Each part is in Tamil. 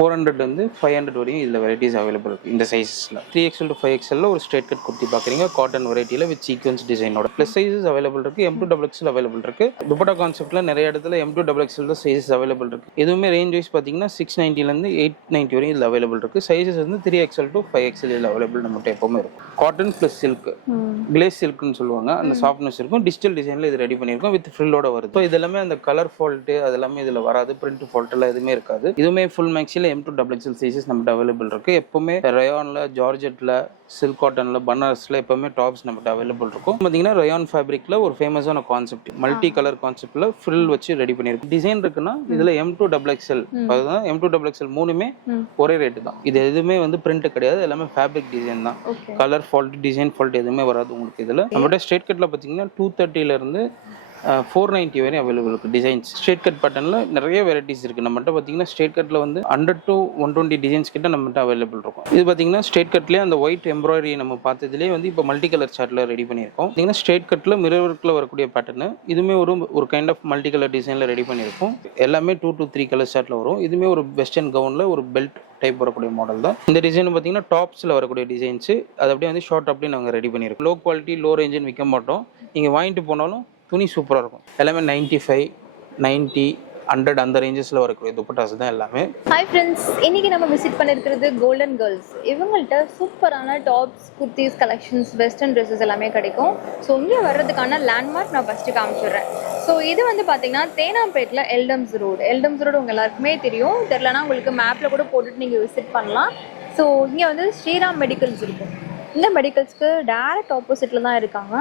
400 500 வரையும் இதில் வெரைட்டிஸ் அவைலபிள் இருக்குது இந்த சைஸஸில். 3XL to 5XL ஒரு ஸ்ட்ரெயிட் கட் குர்த்தி பார்க்குறீங்க காட்டன் வெரைட்டியில் வித் சீக்வன்ஸ் டிசைனோட. ப்ளஸ் சைஸஸ் அவைலபிள் இருக்குது. M2XXL அவைலபிள் இருக்குது. துப்பட்டா கான்செப்ட்டில் நிறைய இடத்துல M2XXL தான் சைஸஸ் அவைலபிள் இருக்குது. எதுவுமே ரேஞ்ச் வைஸ் பார்த்தீங்கன்னா 690 890 வரையும் இதில் அவைலபிள் இருக்குது. சைஸஸ் வந்து 3XL to 5XL இதில் அவைலபிள் நம்மகிட்ட எப்போவுமே இருக்கும். காட்டன் ப்ளஸ் சில்க் கிளேஸ் சில்க்னு சொல்லுவாங்க, அந்த சாஃப்ட்னஸ் இருக்கும். டிஜிட்டல் டிசைனில் இது ரெடி பண்ணியிருக்கோம் வித் ஃப்ரில்லோட வருது. ஸோ இதெல்லாமே அந்த கலர் ஃபால்ட்டு அதெல்லாமே இதில் வராது, பிரிண்ட் ஃபால்ட் எல்லாம் எதுவுமே இருக்காது. இதுவுமே ஃபுல் மேக்ஸியில் M2XXL சைஸஸ் நம்மகிட்ட அவைலபிள் இருக்குது. எப்போவுமே ரயானில், ஜார்ஜெட்டில், சில்க் காட்டனில், பனாரஸில் எப்போவுமே டாப்ஸ் நம்மகிட்ட அவைலபிள் இருக்கும். பார்த்தீங்கன்னா ரயான் ஃபேப்ரிக்கில் ஒரு ஃபேமஸான கான்செப்ட் மல்டி கலர் கான்செப்டில் ஃப்ரில் வச்சு ரெடி பண்ணியிருக்கும். டிசைன் இருக்குன்னா இதில் M2XXL அதுதான் M2XXL மூணுமே ஒரே ரேட்டு தான். இது எதுவுமே வந்து பிரிண்ட் கிடையாது, எல்லாமே ஃபேப்ரிக் டிசைன் தான். கலர் ஃபால்ட், டிசைன் ஃபால்ட் எதுவுமே வராது உங்களுக்கு. இதில் நம்மகிட்ட ஸ்ட்ரெயிட் கட்டில் பார்த்தீங்கன்னா 230 490 வரையும் அவைலபிள் இருக்குது. டிசைன்ஸ் ஸ்ட்ரெயிட் கட் பேட்டர்னில் நிறைய வெரைட்டிஸ் இருக்குது நம்மகிட்ட. பார்த்தீங்கன்னா ஸ்ட்ரெயிட் கட்டில் வந்து 100 to 120 டிசைன்ஸ் கிட்ட நம்மகிட்ட அவைலபிள் இருக்கும். இது பார்த்தீங்கன்னா ஸ்ட்ரெயிட் கட்லேயே அந்த ஒயிட் எம்ப்ராய்டரி நம்ம பார்த்ததுலேயே வந்து இப்போ மல்டி கலர் சார்ட்டில் ரெடி பண்ணியிருக்கோம். பார்த்தீங்கன்னா ஸ்ட்ரெயிட் கட்டில் மிரர் ஒர்க்கில் வரக்கூடிய பேட்டர்னு இதுவுமே ஒரு கைண்ட் ஆஃப் மல்டி கலர் டிசைனில் ரெடி பண்ணியிருக்கோம். எல்லாமே 2 to 3 கலர் சார்ட்டில் வரும். இதுவுமே ஒரு வெஸ்டர்ன் கவுனில் ஒரு பெல்ட் டைப் வரக்கூடிய மாடல் தான். இந்த டிசைன் பார்த்தீங்கன்னா டாப்ஸில் வரக்கூடிய டிசைன்ஸ் அது அப்படியே வந்து ஷார்ட் அப்படியே நாங்கள் ரெடி பண்ணியிருக்கோம். லோ குவாலிட்டி லோ ரேஞ்சுன்னு விற்க மாட்டோம். நீங்கள் வாங்கிட்டு போனாலும் துணி சூப்பராக இருக்கும். எல்லாமே 95 90 100 அந்த ரேஞ்சஸில் வரக்கூடிய துப்பட்டாஸ் தான் எல்லாமே. ஹாய் ஃப்ரெண்ட்ஸ், இன்றைக்கி நம்ம விசிட் பண்ணியிருக்கிறது கோல்டன் கேர்ள்ஸ். இவங்கள்ட்ட சூப்பரான tops, kurtis collections, western dresses எல்லாமே கிடைக்கும். ஸோ இங்கே வர்றதுக்கான லேண்ட்மார்க் நான் ஃபஸ்ட்டு காமிச்சிடுறேன். ஸோ இது வந்து பார்த்தீங்கன்னா தேனாம்பேட்டில் எல்டம்ஸ் ரோடு உங்கள் எல்லாருக்குமே தெரியும். தெரிலனா உங்களுக்கு மேப்பில் கூட போட்டுட்டு நீங்கள் விசிட் பண்ணலாம். ஸோ இங்கே வந்து ஸ்ரீராம் மெடிக்கல்ஸ் இருக்கும். இந்த மெடிக்கல்ஸ்க்கு டேரக்ட் ஆப்போசிட்டில் தான் இருக்காங்க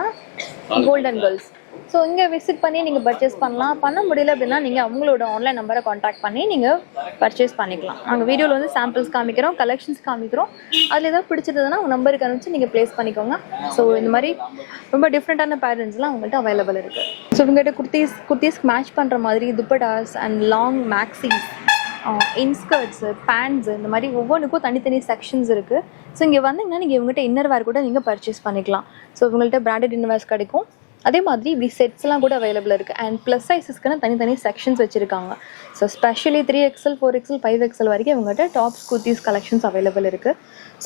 கோல்டன் கேர்ள்ஸ். ஸோ இங்கே விசிட் பண்ணி நீங்கள் பர்ச்சேஸ் பண்ணலாம். பண்ண முடியல அப்படின்னா நீங்கள் அவங்களோட ஆன்லைன் நம்பரை காண்டாக்ட் பண்ணி நீங்கள் பர்ச்சேஸ் பண்ணிக்கலாம். நாங்கள் வீடியோவில் வந்து சாம்பிள்ஸ் காமிக்கிறோம், கலெக்ஷன்ஸ் காமிக்கிறோம். அதில் ஏதாவது பிடிச்சதுன்னா உங்கள் நம்பருக்கு அனுப்பிச்சு நீங்கள் ப்ளேஸ் பண்ணிக்கோங்க. ஸோ இந்த மாதிரி ரொம்ப டிஃப்ரெண்ட்டான பேட்டர்ன்ஸ்லாம் அவங்கள்ட்ட அவைலபிள் இருக்குது. ஸோ இவங்ககிட்ட குர்த்திஸ்க்கு மேட்ச் பண்ணுற மாதிரி dupattas and long Maxis, இன்ஸ்கர்ட்ஸு, bands, இந்த மாதிரி ஒவ்வொன்றுக்கும் தனித்தனி செக்ஷன்ஸ் இருக்குது. ஸோ இங்கே வந்தீங்கன்னா நீங்கள் இவங்ககிட்ட இன்னர் வேர் கூட நீங்கள் பர்ச்சேஸ் பண்ணிக்கலாம். ஸோ இவங்கள்ட்ட பிராண்டட் இன்னர் வேர்ஸ் கிடைக்கும். அதே மாதிரி இப்படி செட்ஸ்லாம் கூட அவைலபிள் இருக்குது. அண்ட் ப்ளஸ் சைஸஸ்க்குன்னு தனித்தனி செக்ஷன்ஸ் வச்சுருக்காங்க. So specially 3XL 4XL 5XL வரைக்கும் இவங்ககிட்ட டாப்ஸ், குர்த்திஸ் கலெக்ஷன்ஸ் அவைலபிள் இருக்குது.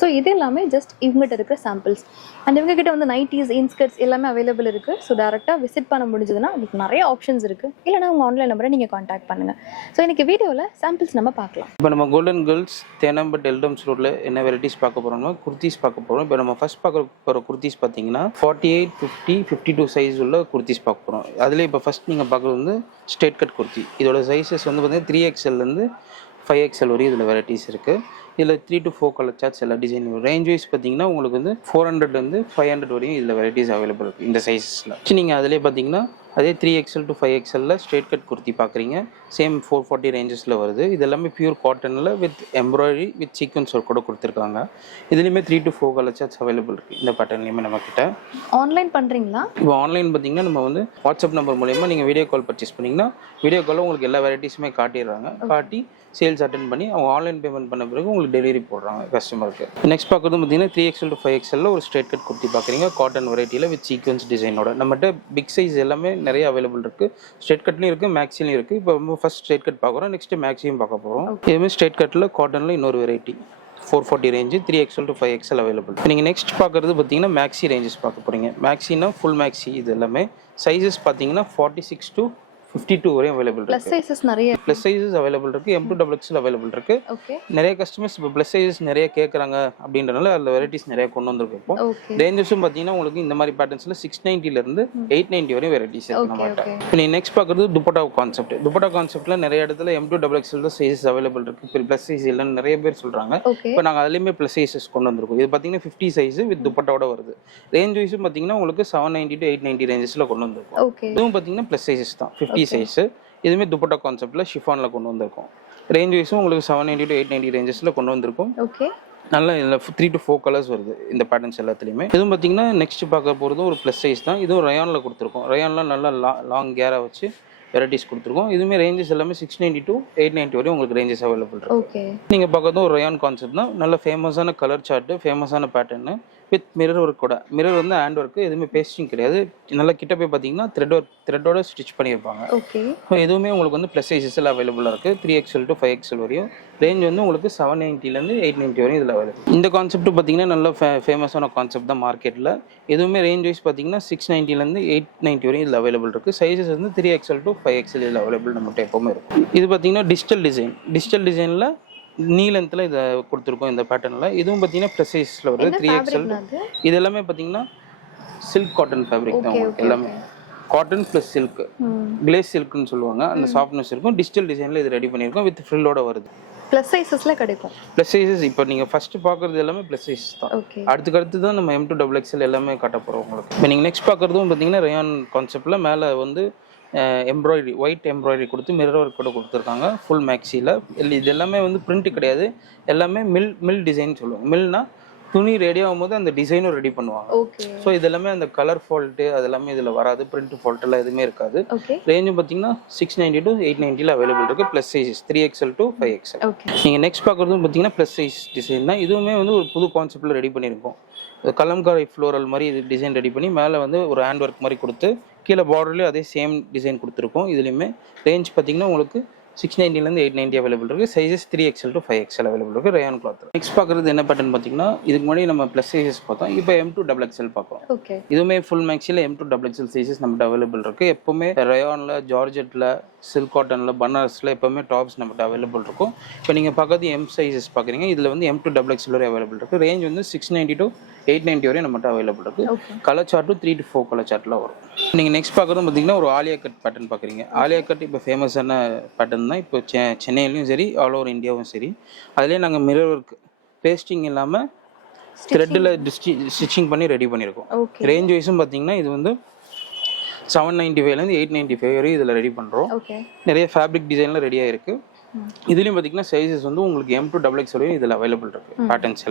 ஸோ இது எல்லாமே ஜஸ்ட் இவங்ககிட்ட இருக்கிற சாம்பிள்ஸ். அண்ட் இவங்ககிட்ட வந்து நைட்டிஸ், இன்ஸ்கர்ட்ஸ் எல்லாமே அவைலபிள் இருக்குது. ஸோ டேரெக்டாக விசிட் பண்ண முடிஞ்சதுன்னா உங்களுக்கு நிறைய ஆப்ஷன்ஸ் இருக்குது. இல்லைனா உங்கள் ஆன்லைன் நம்பரை நீங்கள் காண்டாக்ட் பண்ணுங்கள். ஸோ இன்றைக்கி வீடியோவில் சாம்பிள்ஸ் நம்ம பார்க்கலாம். இப்போ நம்ம கோல்டன் கேர்ள்ஸ் தேனாம்பேட் எல்டம்ஸ் ரோட்டில் என்ன வெரைட்டிஸ் பார்க்க போகிறோம்னா குர்த்திஸ் பார்க்க போகிறோம். இப்போ நம்ம ஃபஸ்ட் பார்க்க போகிற குர்த்திஸ் பார்த்தீங்கன்னா 48 50 52 சைஸ் உள்ள குர்த்திஸ் பார்க்க போகிறோம். அதில் இப்போ ஃபஸ்ட் நீங்கள் பார்க்குறது வந்து ஸ்ட்ரெயிட் கட் குர்த்தி. இதோட சைஸஸ் வந்து பார்த்தீங்கன்னா 3XL 5XL வரையும் இதில் வெரைட்டிஸ் இருக்குது. இதில் 3 to 4 கலர் சார்ட்ஸ் எல்லா டிசைன். ரேஞ்ச் வைஸ் பார்த்தீங்கன்னா உங்களுக்கு வந்து 400 500 வரையும் இதில் வெரைட்டிஸ் அவைலபிள் இருக்குது இந்த சைஸஸில். நீங்கள் அதிலே பார்த்தீங்கன்னா அதே 3XL to 5XL straight cut kurti பார்க்குறீங்க. சேம் 440 ரேஞ்சஸில் வருது. இது எல்லாமே பியூர் காட்டனில் with embroidery with sequins work கூட கொடுத்துருக்காங்க. இதுலேயுமே 3 to 4 கலர் சார்ட்ஸ் அவைலபிள் இருக்குது இந்த பேட்டர்ன்லேயுமே நம்மக்கிட்ட. ஆன்லைன் பண்ணுறீங்களா? இப்போ ஆன்லைன் பார்த்தீங்கன்னா நம்ம வந்து வாட்ஸ்அப் நம்பர் மூலயமா நீங்கள் வீடியோ கால் பர்ச்சேஸ் பண்ணிங்கன்னா வீடியோ காலில் உங்களுக்கு எல்லா வெரைட்டிஸுமே காட்டிடுறாங்க. காட்டி சேல்ஸ் அட்டென்ட் பண்ணி அவங்க ஆன்லைன் பேமெண்ட் பண்ண பிறகு உங்களுக்கு டெலிவரி போடுறாங்க கஸ்டமருக்கு. நெக்ஸ்ட் பார்க்குறது பார்த்தீங்கன்னா 3XL to 5XL ஒரு ஸ்ட்ரெயிட் கட் குர்த்தி பார்க்குறீங்க காட்டன் வெரைட்டியில் வித் சீக்வன்ஸ் டிசைனோட. நம்மகிட்ட பிக் சைஸ் எல்லாமே நிறைய அவைலபிள் இருக்குது. ஸ்ட்ரெயிட் கட்லையும் இருக்குது, மேக்ஸிலையும் இருக்குது. இப்போ நம்ம ஃபஸ்ட் ஸ்ட்ரெயிட் கட் பார்க்குறோம், நெக்ஸ்ட்டு மேக்ஸியும் பார்க்க போகிறோம். இதுமாதிரி ஸ்ட்ரெயிட் கட்டில் காட்டனில் இன்னொரு variety 440 range 3XL to 5XL available. நீங்கள் நெக்ஸ்ட் பார்க்குறது பார்த்தீங்கன்னா மேக்ஸி ரேஞ்சஸ் பார்க்க போகிறீங்க. மேக்ஸினா ஃபுல் மேக்ஸி. இது எல்லாமே சைஸஸ் பார்த்தீங்கன்னா 46 to 52 வரையும் அவைலபிள் ப்ளஸ் சைஸஸ் நிறைய ப்ளஸ் சைஸஸ் அவைலபிள் இருக்குது. M2XXL அவைலபிள் இருக்குது. ஓகே, நிறைய கஸ்டமர்ஸ் இப்போ ப்ளஸ் சைஸஸ் நிறைய கேட்குறாங்க அப்படின்றனால அதில் வெரைட்டிஸ் நிறைய கொண்டு வந்திருக்கோம். இப்போ ரேஞ்சஸும் பார்த்தீங்கன்னா உங்களுக்கு இந்த மாதிரி பேட்டர்ன்ஸில் 690 890 வரையும் வெரைட்டிஸ் இருக்குது நம்மகிட்ட. இப்போ நீங்கள் நெக்ஸ்ட் பார்க்குறது துப்பட்டா கான்செப்ட். துப்பட்டா கான்செப்ட்டில் நிறைய இடத்துல M2XXL தான் சைஸஸ் அவைலபிள் இருக்குது. இப்போ ப்ளஸ் சைஸ் இல்லைன்னு நிறைய பேர் சொல்கிறாங்க. இப்போ நாங்கள் அதுலேயுமே ப்ளஸ் சைஸஸ் கொண்டு வந்திருக்கோம். இது பார்த்தீங்கன்னா 50 சைஸ் வித் துப்பட்டாவோட வருது. ரேஞ்ச் வைஸும் பார்த்தீங்கன்னா உங்களுக்கு 790 to 890 ரேஞ்சஸில் கொண்டு வந்திருக்கோம். இதுவும் பார்த்தீங்கன்னா ப்ளஸ் சைஸஸ் தான் 50 சைஸ். இதுவுமே துப்பட்டா கான்செப்டில் ஷிஃபானில் கொண்டு வந்திருக்கோம். ரேஞ்ச் வைஸும் உங்களுக்கு 790 to 890 ரேஞ்சஸில் கொண்டு வந்திருக்கும். ஓகே, நல்லா இதில் 3 to 4 கலர்ஸ் வருது இந்த பேட்டர்ன்ஸ் எல்லாத்துலேயுமே. இதுவும் பார்த்தீங்கன்னா நெக்ஸ்ட் பார்க்க போகிறதும் ஒரு ப்ளஸ் சைஸ் தான். இதுவும் ரயானில் கொடுத்துருக்கோம். ரயானில் நல்லா லாங் கேராக வச்சு வெரைட்டிஸ் கொடுத்துருக்கோம். இதுவுமே ரேஞ்சஸ் எல்லாமே 690 to 890 வரையும் உங்களுக்கு ரேஞ்சஸ் அவைலபிள் இருக்குது. நீங்கள் பார்க்கறதும் ஒரு ரயான் கான்செப்ட் தான். நல்ல ஃபேமஸான கலர் சார்ட்டு, ஃபேமஸான பேட்டர்னு வித் மிரர் ஒர்க்கோட. மிரர் வந்து ஹேண்ட் ஒர்க்கு, எதுவுமே பேஸ்டிங் கிடையாது. நல்லா கிட்ட போய் பார்த்தீங்கன்னா த்ரெட்டோட ஸ்டிச் பண்ணியிருப்பாங்க. ஓகே. ஸோ எதுவுமே உங்களுக்கு வந்து ப்ளஸ் சைஸஸில் அவைலபிளாக இருக்குது. 3XL to 5XL வரையும். ரேஞ்ச் வந்து உங்களுக்கு 790லேருந்து 890 வரையும் இதில் அவைலபிள். இந்த கான்செப்ட் பார்த்தீங்கன்னா நல்ல ஃபேமஸான கான்செப்ட் தான் மார்க்கெட்டில். எதுவுமே ரேஞ்ச் வைஸ் பார்த்தீங்கன்னா 690லேருந்து 890 வரையும் இதில் அவைலபிள் இருக்குது. சைஸஸ் வந்து 3XL to 5XL இதில் அவைலபிள் நம்மகிட்ட எப்போவுமே இருக்கும். இது பார்த்தீங்கன்னா டிஜிட்டல் டிசைனில் நீ லென்த்தில் இதை கொடுத்துருக்கோம் இந்த பேட்டர்னில். இதுவும் பார்த்தீங்கன்னா ப்ளஸ் சைஸில் வருது. 3XL. இது எல்லாமே பார்த்தீங்கன்னா சில்க் காட்டன் ஃபேப்ரிக் தான் உங்களுக்கு எல்லாமே. காட்டன் ப்ளஸ் சில்க், கிளேஸ் சில்க்னு சொல்லுவாங்க. அந்த சாஃப்ட்னஸ் இருக்கும். டிஜிட்டல் டிசைனில் இது ரெடி பண்ணியிருக்கோம். வித் ஃப்ரில்லோட வருது. ப்ளஸ் சைஸஸ்ல கிடைக்கும். ப்ளஸ் சைஸஸ் இப்போ நீங்கள் ஃபர்ஸ்ட் பார்க்குறது எல்லாமே ப்ளஸ் சைஸ் தான். அடுத்து தான் நம்ம M2XXL எல்லாமே காட்ட போகிறோம் உங்களுக்கு. இப்போ நீங்கள் நெக்ஸ்ட் பார்க்குறதும் பார்த்தீங்கன்னா ரயான் கான்செப்டில் மேலே வந்து எம்ப்ராய்டரி, ஒயிட் எம்ப்ராய்டரி கொடுத்து மிரர் ஒர்க் கூட கொடுத்துருக்காங்க ஃபுல் மேக்ஸியில். இது எல்லாமே வந்து பிரிண்ட் கிடையாது, எல்லாமே மில் டிசைன் சொல்லுவாங்க. மில்னா துணி ரெடி ஆகும்போது அந்த டிசைனும் ரெடி பண்ணுவாங்க. ஸோ இது எல்லாமே அந்த கலர் ஃபால்ட்டு அது எல்லாமே இதில் வராது. பிரிண்ட் ஃபால்ட் எல்லாம் எதுவுமே இருக்காது. ரேஞ்சும் பார்த்தீங்கன்னா 690 to 890 அவைலபிள் இருக்குது. Plus sizes 3XL to 5XL. நீங்கள் நெக்ஸ்ட் பார்க்குறதும் பார்த்தீங்கன்னா ப்ளஸ் சைஸ் டிசைன் தான். இதுவுமே வந்து ஒரு புது கான்செப்டில் ரெடி பண்ணியிருக்கோம். கலம்காரி ஃப்ளோரல் மாதிரி இது டிசைன் ரெடி பண்ணி மேலே வந்து ஒரு ஹேண்ட் ஒர்க் மாதிரி கொடுத்து கீழே பார்டர்லேயும் அதே சேம் டிசைன் கொடுத்துருக்கோம். இதுலேயுமே ரேஞ்ச் பார்த்தீங்கன்னா உங்களுக்கு 690லேருந்து 890 அவைலபிள் இருக்குது. Sizes 3XL to 5XL available இருக்குது ரயான் கிளாத். நெக்ஸ்ட் பார்க்குறது என்ன பேட்டர்ன் பார்த்தீங்கன்னா இதுக்கு முன்னாடி நம்ம ப்ளஸ் சைஸஸ் பார்த்தோம். இப்போ M2XXL பார்க்குறோம். இதுவுமே ஃபுல் மேக்ஸியில் M2XXL சைஸஸ் நம்மகிட்ட அவைலபிள் இருக்குது. எப்போவுமே ரயானில், ஜார்ஜெட்டில், சில்க் காட்டனில், பனாரஸில் எப்போவுமே டாப்ஸ் நம்மகிட்ட அவைலபிள் இருக்கும். இப்போ நீங்கள் பார்க்குறது M சைஸஸ் பார்க்குறீங்க. இதில் வந்து M2XXL வரை அவைலபிள் இருக்குது. ரேஞ்ச் வந்து 690 to 890 வரையும் நம்மகிட்ட அவைலபிள் இருக்குது. கலர் சார்ட்டும் 3 to 4 கலர் சார்ட்டில் வரும். நீங்கள் நெக்ஸ்ட் பார்க்குறது பார்த்தீங்கன்னா ஒரு ஆலியா கட் பேட்டர்ன் பார்க்குறீங்க. ஆலியா கட் இப்போ ஃபேமஸான பேட்டர்ன் தான். இப்போ சென்னையிலையும் சரி, ஆல் ஓவர் இந்தியாவும் சரி. அதுலேயே நாங்கள் மிரர் ஒர்க் பேஸ்டிங் இல்லாமல் த்ரெட்டில் ஸ்டிச்சிங் பண்ணி ரெடி பண்ணியிருக்கோம். ரேஞ்ச் வைஸும் பார்த்தீங்கன்னா இது வந்து 795லேருந்து 895 வரையும் இதில் ரெடி பண்ணுறோம். நிறைய ஃபேப்ரிக் டிசைனில் ரெடியாக இருக்குது. இதுலேயும் பார்த்தீங்கன்னா சைஸஸ் வந்து உங்களுக்கு M2XXL வரையும் இதில் அவைலபிள் இருக்குது. பேட்டர்ன்ஸ்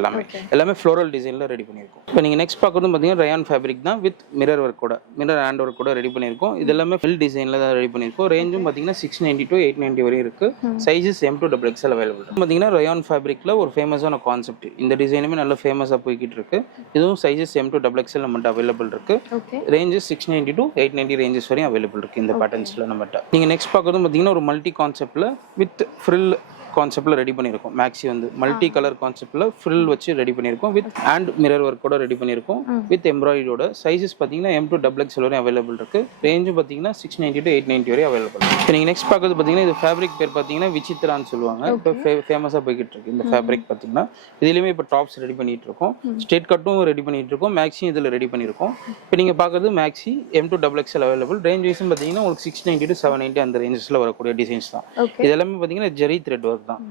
எல்லாமே ஃப்ளோரல் டிசைனில் ரெடி பண்ணியிருக்கோம். இப்போ நீங்கள் நெக்ஸ்ட் பார்க்குறது பார்த்தீங்கன்னா ரயான் ஃபேப்ரிக் தான் வித் மிரர் ஒர்க்கோட, மிரர் ஹேண்ட் ஒர்க் கூட ரெடி பண்ணியிருக்கோம். இது எல்லாமே ஃபில் டிசைனில் தான் ரெடி பண்ணியிருக்கோம். ரேஞ்சும் பார்த்தீங்கன்னா 690 to 890 வரையும் இருக்குது. Sizes M2XXL available. பார்த்தீங்கன்னா ரயான் ஃபேப்ரிக்கில் ஒரு ஃபேமஸான கான்செப்ட். இந்த டிசைனுமே நல்ல ஃபேமஸாக போய்கிட்டு இருக்கு. இதுவும் சைஸஸ் M2XXL நம்மகிட்ட அவைலபிள் இருக்குது. ரேஞ்சஸ் 690 to 890 ரேஞ்சஸ் வரையும் அவைலபிள் இருக்குது இந்த பேட்டர்ன்ஸில் நம்மகிட்ட. நீங்கள் நெக்ஸ்ட் பார்க்குறது பார்த்தீங்கன்னா ஒரு மல்டி கான்செப்டில் வித் ஃப்ரில் கான்செப்டில் ரெடி பண்ணியிருக்கோம். மேக்ஸி வந்து மல்டி கலர் கான்செப்டில் ஃப்ரில் வச்சு ரெடி பண்ணியிருக்கோம். வித் ஹேண்ட் மிரர் ஒர்க் கூட ரெடி பண்ணியிருக்கோம். வித் எம்ப்ராய்டரியோட. சைஸஸ் பார்த்தீங்கன்னா M2XXL வரையும் அவைலபிள் இருக்குது. ரேஞ்சும் பார்த்தீங்கன்னா 690 to 890 வரையும் அவைலபிள். இப்போ நீங்கள் நெக்ஸ்ட் பார்க்குறது பார்த்தீங்கன்னா இது ஃபேப்ரிக் பேர் பார்த்தீங்கன்னா விசித்ரான்னு சொல்லுவாங்க. இப்போ ஃபேமஸாக போய்கிட்டு இருக்கு இந்த ஃபேப்ரிக் பார்த்தீங்கன்னா. இதுலேயுமே இப்போ டாப்ஸ் ரெடி பண்ணிட்டு இருக்கோம். ஸ்ட்ரெயிட் கட்டும் ரெடி பண்ணிட்டு இருக்கோம். மேக்ஸியும் இதில் ரெடி பண்ணியிருக்கோம். இப்போ நீங்கள் பார்க்குறது மேக்ஸி M2XXL அவைலபிள். ரேஞ்ச் வைஸும் பார்த்தீங்கன்னா உங்களுக்கு 690 to 790 அந்த ரேஞ்சஸில் வரக்கூடிய டிசைன்ஸ் தான். இது எல்லாமே பார்த்தீங்கன்னா ஜெரி த்ரெட் ஒர்க் தான்.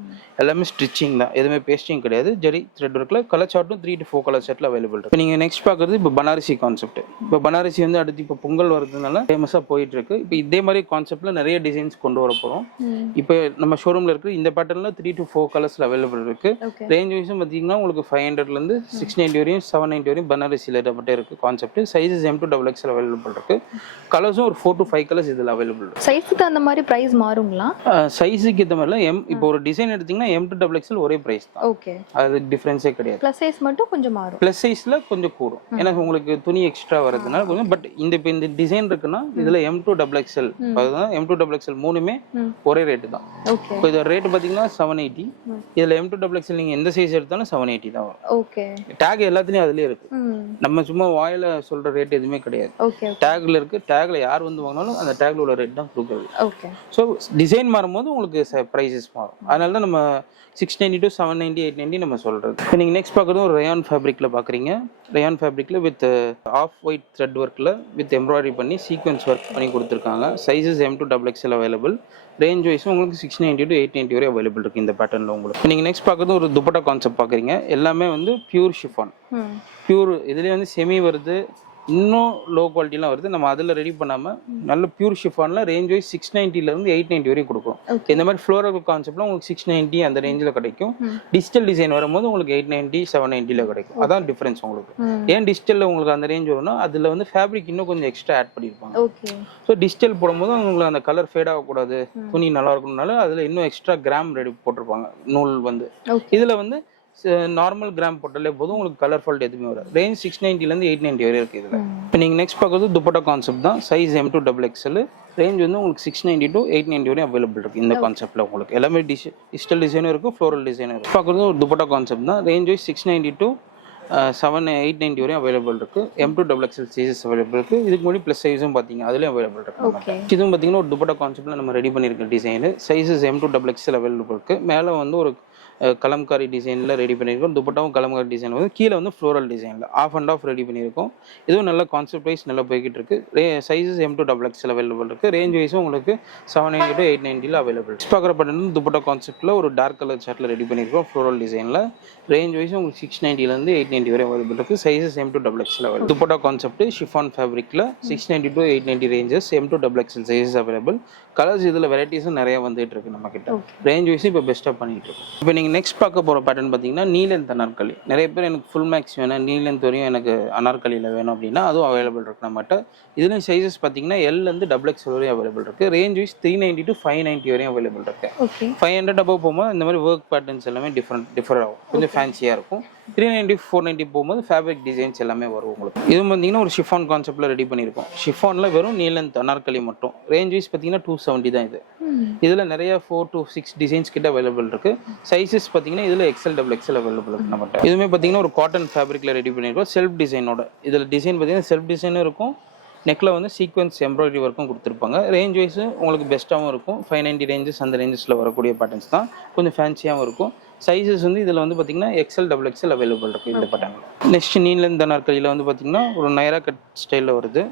எல்லாமே ஸ்டிச்சிங் தான், எதுவுமே பேஸ்டிங் கிடையாது. ஜெரி த்ரெட் ஒர்க்கில் கலர் சார்ட்டும் 3 to 4 கலர் சார்ட்டில் அவைலபிள் இருக்குது. இப்போ நீங்கள் நெக்ஸ்ட் பார்க்குறது இப்போ பனாரசி கான்செப்ட். இப்போ பனாரசி வந்து அடுத்து இப்போ பொங்கல் வரதுனால ஃபேமஸாக போயிட்டு இருக்கு. இப்போ இதே மாதிரி கான்செப்டில் நிறைய டிசைன்ஸ் கொண்டு வர போகிறோம். இப்போ நம்ம ஷோரூமில் இருக்குது இந்த பேட்டர்னில் 3 to 4 கலர்ஸில் அவைலபிள் இருக்குது. ரேஞ்ச் வைஸும் பார்த்தீங்கன்னா உங்களுக்கு 500லேருந்து 690 வரையும் 790 வரையும் பனாரசியில் மட்டும் இருக்குது கான்செப்ட். சைஸஸ் M2XXL அவைலபிள் இருக்குது. கலர்ஸும் ஒரு 4 to 5 கலர்ஸ் இதில் அவைலபிள் இருக்குது. சைஸுக்கு அந்த மாதிரி ப்ரைஸ் மாறுங்களா? சைஸுக்கு ஏற்ற மாதிரிலாம் இப்போ ஒரு டிசைன் எடுத்தீங்கன்னா M2XXL ஒரே பிரைஸ் தான். அது டிஃபரன்ஸே கிடையாது. ப்ளஸ் சைஸ் மட்டும் கொஞ்சம் மாறும். ப்ளஸ் சைஸ்ல கொஞ்சம் கூடும். ஏன்னா உங்களுக்கு துணி எக்ஸ்ட்ரா வரதுனால கொஞ்சம். பட் இந்த டிசைன் இருக்குன்னா இதுல M2XXL அதுதான் M2XXL மூணுமே ஒரே ரேட்டு தான். இப்போ இது ரேட் பாத்தீங்கன்னா 780. இதுல M2XXL நீங்க எந்த சைஸ் எடுத்தாலும் 780 தான் வரும். டேக் எல்லாத்துலயும் அதுலயே இருக்கு. நம்ம சும்மா வாயில சொல்ற ரேட் எதுவுமே கிடையாது. டேக்ல இருக்கு. டேக்ல யார் வந்து வாங்கினாலும் அந்த டேக்ல உள்ள ரேட் தான் கொடுக்குறது. ஸோ டிசைன் மாறும்போது உங்களுக்கு ப்ரைஸஸ் மாறும். அதனால தான் நம்ம 690 to 790 890 நம்ம சொல்றது. இப்போ நீங்கள் நெக்ஸ்ட் பார்க்குறது ஒரு ரயான் ஃபேப்ரிக்கில் பார்க்குறீங்க. ரயான் ஃபேப்ரிக்கில் வித் ஆஃப் ஒயிட் த்ரெட் ஒர்க்கில் வித் எம்ப்ராய்டரி பண்ணி சீக்வன்ஸ் ஒர்க் பண்ணி கொடுத்துருக்காங்க. Sizes M2XXL available. ரேஞ்ச் வைஸும் உங்களுக்கு 690 to 890 வரை அவைலபிள் இருக்குது இந்த பேட்டர்னில் உங்களுக்கு. நீங்கள் நெக்ஸ்ட் பார்க்குறது ஒரு துப்பட்டா கான்செப்ட் பார்க்குறீங்க. எல்லாமே வந்து பியூர் ஷிஃபான். பியூர் இதுலேயே வந்து செமி வருது, இன்னும் லோ குவாலிட்டிலாம் வருது. நம்ம அதில் ரெடி பண்ணாமல் நல்ல பியூர் ஷிஃபானில் ரேஞ்ச் வைஸ் 690லேருந்து 890 வரையும் கொடுக்கும். இந்த மாதிரி ஃப்ளோரல் கான்செப்ட்லாம் உங்களுக்கு 690 அந்த ரேஞ்சில் கிடைக்கும். டிஜிட்டல் டிசைன் வரும்போது உங்களுக்கு 890 790 கிடைக்கும். அதான் டிஃப்ரென்ஸ் உங்களுக்கு. ஏன் டிஜிட்டலில் உங்களுக்கு அந்த ரேஞ்ச் வரும்னா அதில் வந்து ஃபேப்ரிக் இன்னும் கொஞ்சம் எக்ஸ்ட்ரா ஆட் பண்ணியிருப்பாங்க. ஸோ டிஜிட்டல் போடும்போது உங்களுக்கு அந்த கலர் ஃபேட் ஆகக்கூடாது, துணி நல்லா இருக்கணும்னால அதில் இன்னும் எக்ஸ்ட்ரா கிராம் ரெடி போட்டிருப்பாங்க நூல் வந்து. இதில் வந்து நார்மல் கிராம் போட்டாலே போதும், உங்களுக்கு கலர் ஃபால்ட் எதுவுமே வராது. ரேஞ்ச் 690லேருந்து 890 வரை இருக்குது இதில். இப்போ நீங்கள் நெக்ஸ்ட் பார்க்குறது துப்பட்டா கான்செப்ட் தான். Size M2XXL. ரேஞ்ச் வந்து உங்களுக்கு 690 to 890 வரையும் அவைலபிள் இருக்குது இந்த கான்செப்ட்டில். உங்களுக்கு எல்லாமே டிஜிட்டல் டிசைனும் இருக்கும், ஃப்ளோரல் டிசைனும் இருக்கும். பார்க்குறது ஒரு துப்பட்டா கான்செப்ட் தான். ரேஞ்ச் வைஸ் 690 to 890 வரையும் அவைலபிள் இருக்குது. M2XXL சைஸஸ் அவைலபிள் இருக்குது. இதுக்கு முன்னாடி ப்ளஸ் சைஸும் பார்த்தீங்க அதுலேயும் அவைலபிள் இருக்குது. இதுவும் பார்த்தீங்கன்னா ஒரு துப்பட்டா கான்செப்ட்டில் நம்ம ரெடி பண்ணியிருக்க டிசைனு. சைஸஸ் M2XXL அவைலபிள் இருக்குது. மேலே வந்து ஒரு கலம்காரி டிசைனில் ரெடி பண்ணியிருக்கோம். துப்பட்டாவும் கலம்காரி டிசைன் வந்து கீழே வந்து ஃப்ளோரல் டிசைனில் ஆஃப் அண்ட் ஆஃப் ரெடி பண்ணியிருக்கோம். இதுவும் நல்ல கான்செப்ட் வைஸ் நல்லா போய்கிட்டு இருக்கு. சைஸஸ் M2XXL அவைலபிள் இருக்குது. ரேஞ்ச் வைஸும் உங்களுக்கு 790 to 890 அவைலபிள். பார்க்குற பட்டன் துப்பட்டா கான்செப்ட்டில் ஒரு டார்க் கலர் சார்ட்டில் ரெடி பண்ணியிருக்கோம் ஃப்ளோரல் டிசைனில். ரேஞ்ச் வைஸும் உங்களுக்கு 690லேருந்து 890 வரை அவைலபிள் இருக்குது. Sizes M2XXL available. Dupatta concept chiffon ஃபேப்ரிக்கில் 690 to 890 ranges M2XXL sizes available. Colours இதில் வெரைட்டிஸும் நிறையா வந்துட்டு இருக்கு நம்ம கிட்ட. ரேஞ்ச் வைஸ் இப்போ பெஸ்ட்டாக பண்ணிட்டு இருக்கோம். இப்போ நீங்கள் நெக்ஸ்ட் பார்க்க போகிற பேட்டர்ன் பார்த்தீங்கன்னா நீ லென்த் அனார்கலி. நிறைய பேர் எனக்கு ஃபுல் மேக்ஸ் வேணும், நீ லென்த் வரையும் எனக்கு அனார்கலியில் வேணும் அப்படின்னா அதுவும் அவைலபிள் இருக்குது நம்மகிட்ட. இதுலேயும் சைஸஸ் பார்த்தீங்கன்னா L-லேருந்து XXL வரையும் அவைலபிள் இருக்குது. ரேஞ்ச் வைஸ் 390 to 590 வரையும் அவைலபிள் இருக்குது. 500 above போகும்போது இந்த மாதிரி ஒர்க் பேட்டர்ன்ஸ் எல்லாமே டிஃபர் ஆகும், கொஞ்சம் ஃபேன்சியாக இருக்கும். 390 490 போகும்போது ஃபேப்ரிக் டிசைன்ஸ் எல்லாமே வரும் உங்களுக்கு. இது பார்த்தீங்கன்னா ஒரு ஷிஃபான் கான்செப்டில் ரெடி பண்ணியிருக்கோம். ஷிஃபானில் வெறும் நீ லென்த் அனார்கலி மட்டும். ரேஞ்ச் வைஸ் பார்த்தீங்கன்னா 270 தான் இது. இதில் நிறைய 4 to 6 டிசைன்ஸ் கிட்ட அவைலபிள் இருக்குது. சைஸஸ் பார்த்தீங்கன்னா இதில் XXL அவைலபிள் இருக்குது நம்மகிட்ட. இதுவுமே பார்த்தீங்கன்னா ஒரு காட்டன் ஃபேப்ரிக்கில் ரெடி பண்ணியிருக்கோம் செல்ஃப் டிசைனோட. இதில் டிசைன் பார்த்தீங்கன்னா செல்ஃப் டிசைனும் இருக்கும், நெக்கில் வந்து சீக்வன்ஸ் எம்ப்ராய்டரி ஒர்க்கும் கொடுத்துருப்பாங்க. ரேஞ்ச் வைஸ் உங்களுக்கு பெஸ்ட்டாகவும் இருக்கும். 590 ரேஞ்சஸ் அந்த ரேஞ்சஸில் வரக்கூடிய பேட்டர்ன்ஸ் தான், கொஞ்சம் ஃபேன்சியாகவும் இருக்கும். சைஸஸ் வந்து இதில் வந்து பார்த்தீங்கன்னா XXL அவைலபிள் இருக்குது இந்த பேட்டர்னில். நெக்ஸ்ட் நீலென்த் அனார்கலியில் வந்து பார்த்தீங்கன்னா ஒரு நைரா கட் ஸ்டைலில் வருது.